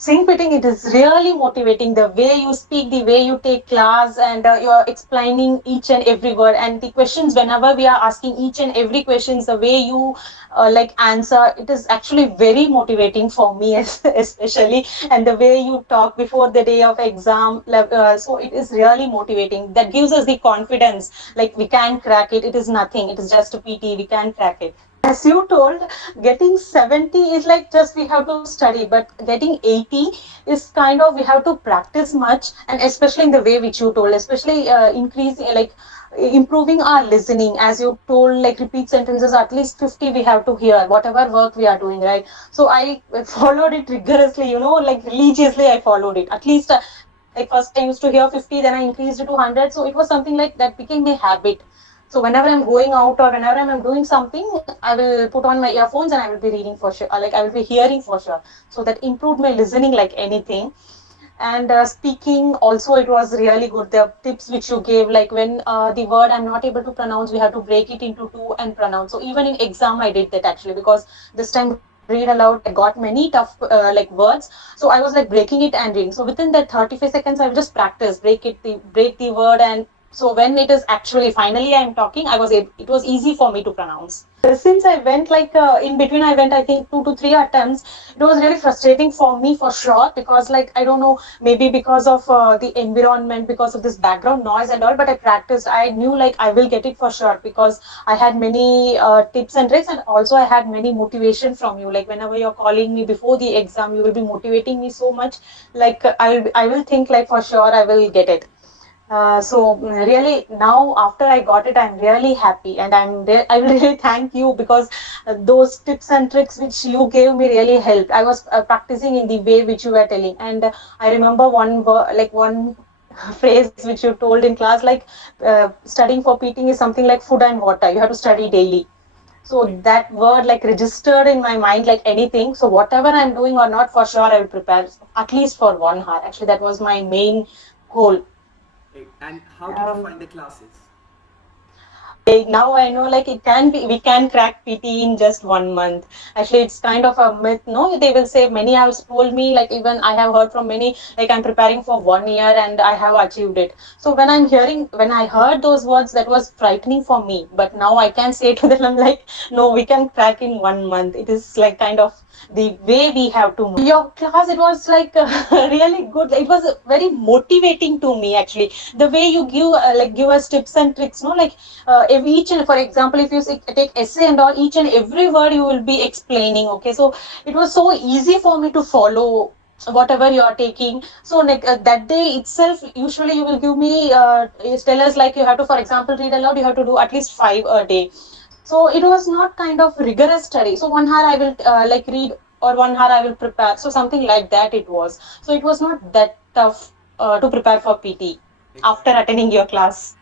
Singh PTE, it is really motivating. The way you speak, the way you take class, and you're explaining each and every word. And the questions, whenever we are asking each and every questions, the way you like answer, it is actually very motivating for me, especially. And the way you talk before the day of exam, so it is really motivating. That gives us the confidence, like we can crack it. It is nothing. It is just a PT. We can crack it. As you told, getting 70 is like just we have to study, but getting 80 is kind of we have to practice much, and especially in the way which you told, especially increasing like improving our listening. As you told, like repeat sentences at least 50 we have to hear whatever work we are doing, right? So I followed it rigorously, like religiously I followed it. At least like first I used to hear 50, then I increased it to 100, so it was something like that became a habit. So whenever I'm going out or whenever I'm doing something, I will put on my earphones and I will be reading for sure. Like I will be hearing for sure. So that improved my listening like anything. And speaking also, it was really good. The tips which you gave, like when the word I'm not able to pronounce, we have to break it into two and pronounce. So even in exam, I did that actually, because this time read aloud, I got many tough like words. So I was like breaking it and reading. So within that 35 seconds, I will just practice, break the word, and so when it is actually finally I'm talking, it was easy for me to pronounce. Since I went like in between, I went I think 2 to 3 attempts. It was really frustrating for me for sure, because like I don't know, maybe because of the environment, because of this background noise and all. But I practiced. I knew like I will get it for sure, because I had many tips and tricks, and also I had many motivation from you. Like whenever you're calling me before the exam, you will be motivating me so much. Like I will think like for sure I will get it. So really now after I got it, I'm really happy, and I will really thank you, because those tips and tricks which you gave me really helped. I was practicing in the way which you were telling, and I remember one phrase which you told in class, like studying for PT is something like food and water. You have to study daily. So that word like registered in my mind like anything. So whatever I'm doing or not, for sure I will prepare at least for 1 hour. Actually, that was my main goal. And how did you find the classes? Now I know like we can crack PT in just 1 month. Actually, it's kind of a myth. No, they will say, many have told me, like even I have heard from many, like I'm preparing for 1 year and I have achieved it. So when I heard those words, that was frightening for me. But now I can say to them, I'm like, no, we can crack in 1 month. It is like kind of the way we have to move. Your class, it was like really good. It was very motivating to me actually. The way you give us tips and tricks, no, like each and for example, if you take essay and all, each and every word you will be explaining. Okay, so it was so easy for me to follow whatever you are taking. So like that day itself, usually you will give me tell us like you have to, for example, read aloud, you have to do at least 5 a day. So it was not kind of rigorous study. So 1 hour I will like read, or 1 hour I will prepare. So something like that it was. So it was not that tough to prepare for PT after Exactly. attending your class.